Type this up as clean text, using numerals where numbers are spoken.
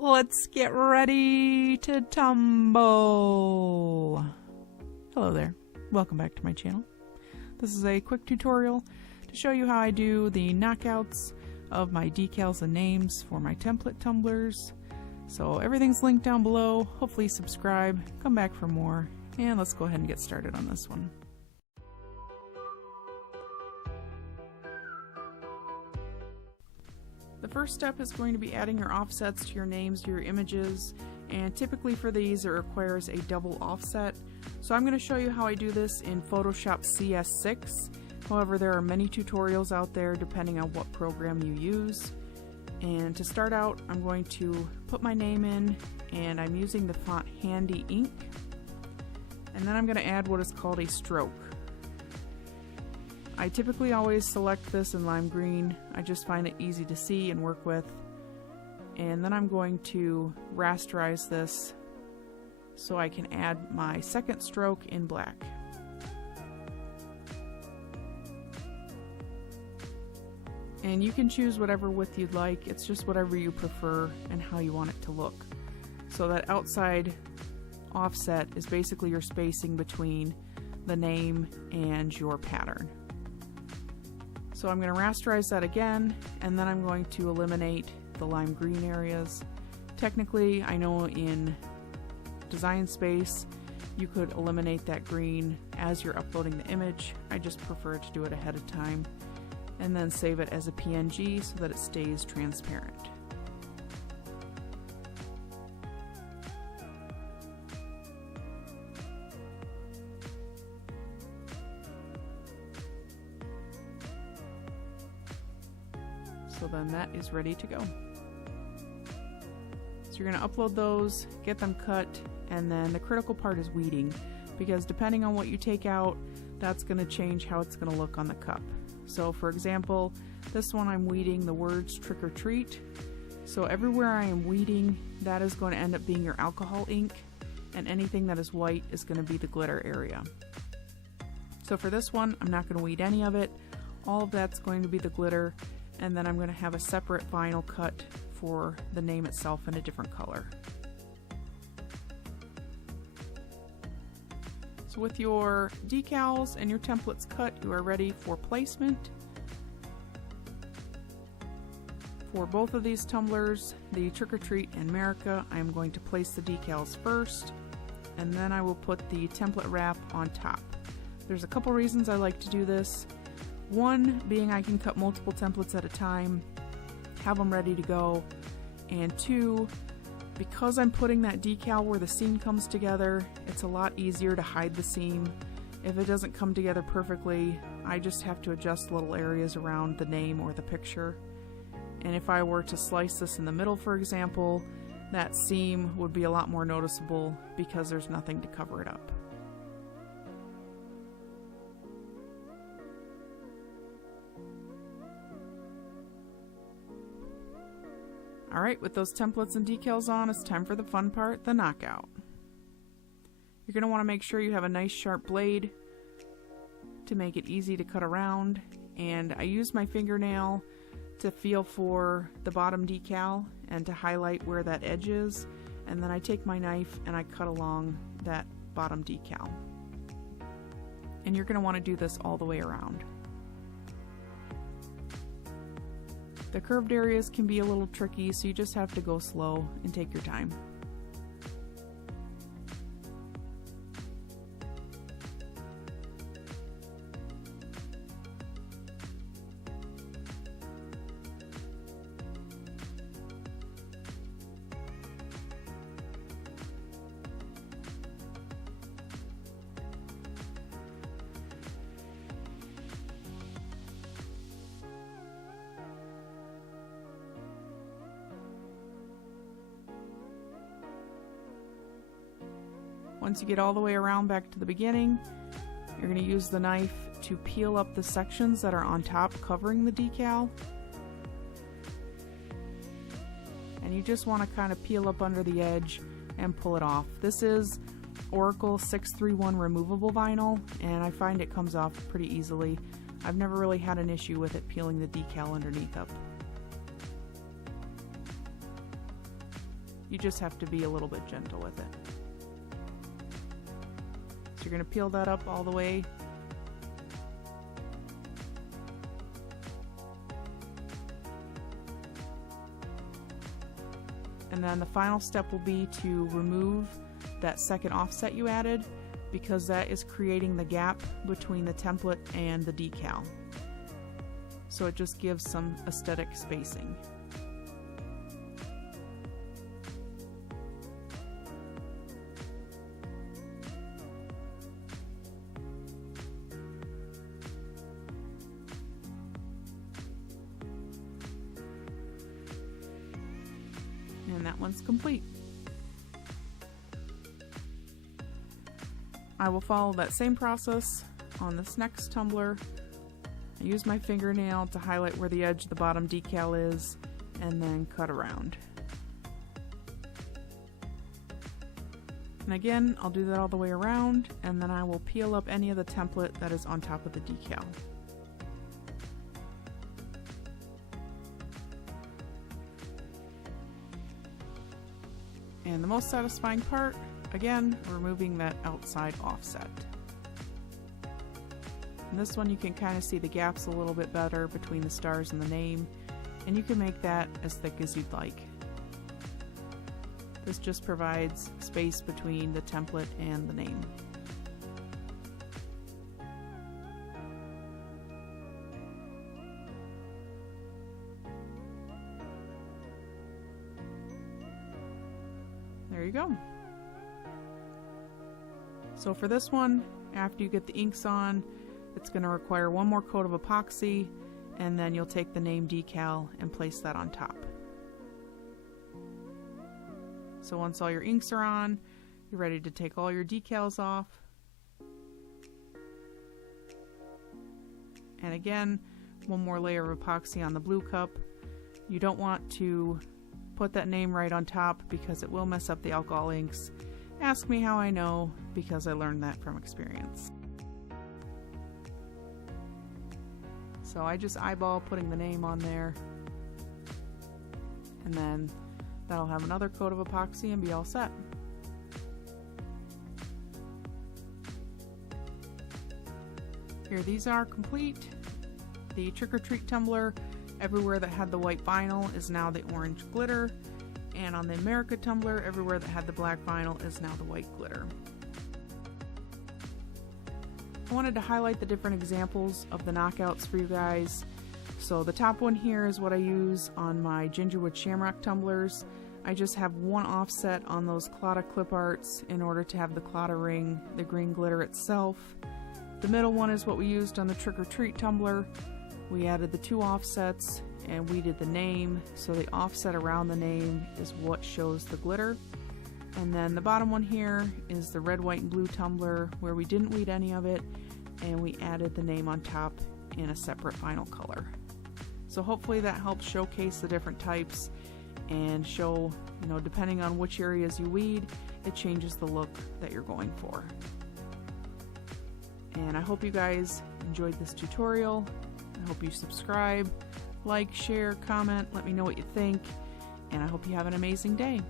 Let's get ready to tumble. Hello there. Welcome back to my channel. This is a quick tutorial to show you how I do the knockouts of my decals and names for my template tumblers. So everything's linked down below. Hopefully subscribe, come back for more, and let's go ahead and get started on this one. The first step is going to be adding your offsets to your names, to your images, and typically for these it requires a double offset. So I'm going to show you how I do this in Photoshop CS6. However, there are many tutorials out there depending on what program you use. And to start out, I'm going to put my name in, and I'm using the font Handy Ink. And then I'm going to add what is called a stroke. I typically always select this in lime green. I just find it easy to see and work with. And then I'm going to rasterize this so I can add my second stroke in black. And you can choose whatever width you'd like. It's just whatever you prefer and how you want it to look. So that outside offset is basically your spacing between the name and your pattern. So I'm going to rasterize that again, and then I'm going to eliminate the lime green areas. Technically, I know in Design Space you could eliminate that green as you're uploading the image. I just prefer to do it ahead of time and then save it as a PNG so that it stays transparent. So then that is ready to go. So you're going to upload those, get them cut, and then the critical part is weeding, because depending on what you take out, that's going to change how it's going to look on the cup. So for example, this one I'm weeding the words trick or treat. So everywhere I am weeding, that is going to end up being your alcohol ink, and anything that is white is going to be the glitter area. So for this one, I'm not going to weed any of it. All of that's going to be the glitter. And then I'm going to have a separate vinyl cut for the name itself in a different color. So with your decals and your templates cut, you are ready for placement. For both of these tumblers, the Trick or Treat and America, I am going to place the decals first, and then I will put the template wrap on top. There's a couple reasons I like to do this. One being I can cut multiple templates at a time, have them ready to go, and two, because I'm putting that decal where the seam comes together, it's a lot easier to hide the seam. If it doesn't come together perfectly, I just have to adjust little areas around the name or the picture. And if I were to slice this in the middle, for example, that seam would be a lot more noticeable because there's nothing to cover it up. Alright, with those templates and decals on, it's time for the fun part, the knockout. You're going to want to make sure you have a nice sharp blade to make it easy to cut around, and I use my fingernail to feel for the bottom decal and to highlight where that edge is, and then I take my knife and I cut along that bottom decal. And you're going to want to do this all the way around. The curved areas can be a little tricky, so you just have to go slow and take your time. Once you get all the way around back to the beginning, you're going to use the knife to peel up the sections that are on top covering the decal. And you just want to kind of peel up under the edge and pull it off. This is Oracal 631 removable vinyl, and I find it comes off pretty easily. I've never really had an issue with it peeling the decal underneath up. You just have to be a little bit gentle with it. So you're going to peel that up all the way. And then the final step will be to remove that second offset you added, because that is creating the gap between the template and the decal. So it just gives some aesthetic spacing. And that one's complete. I will follow that same process on this next tumbler. I use my fingernail to highlight where the edge of the bottom decal is, and then cut around. And again, I'll do that all the way around, and then I will peel up any of the template that is on top of the decal. And the most satisfying part, again, removing that outside offset. And this one you can kind of see the gaps a little bit better between the stars and the name, and you can make that as thick as you'd like. This just provides space between the template and the name. There you go. So for this one, after you get the inks on, it's going to require one more coat of epoxy, and then you'll take the name decal and place that on top. So once all your inks are on, you're ready to take all your decals off. And again, one more layer of epoxy on the blue cup. You don't want to put that name right on top because it will mess up the alcohol inks. Ask me how I know, because I learned that from experience. So I just eyeball putting the name on there, and then that'll have another coat of epoxy and be all set. Here, these are complete. The Trick or Treat tumbler, everywhere that had the white vinyl is now the orange glitter, and on the America tumbler, everywhere that had the black vinyl is now the white glitter. I wanted to highlight the different examples of the knockouts for you guys. So the top one here is what I use on my Gingerwood Shamrock tumblers. I just have one offset on those Claddagh clip arts in order to have the Claddagh ring, the green glitter itself. The middle one is what we used on the Trick or Treat tumbler. We added the two offsets and we did the name, so the offset around the name is what shows the glitter. And then the bottom one here is the red, white, and blue tumbler, where we didn't weed any of it, and we added the name on top in a separate vinyl color. So hopefully that helps showcase the different types and show, depending on which areas you weed, it changes the look that you're going for. And I hope you guys enjoyed this tutorial. I hope you subscribe, like, share, comment, let me know what you think, and I hope you have an amazing day.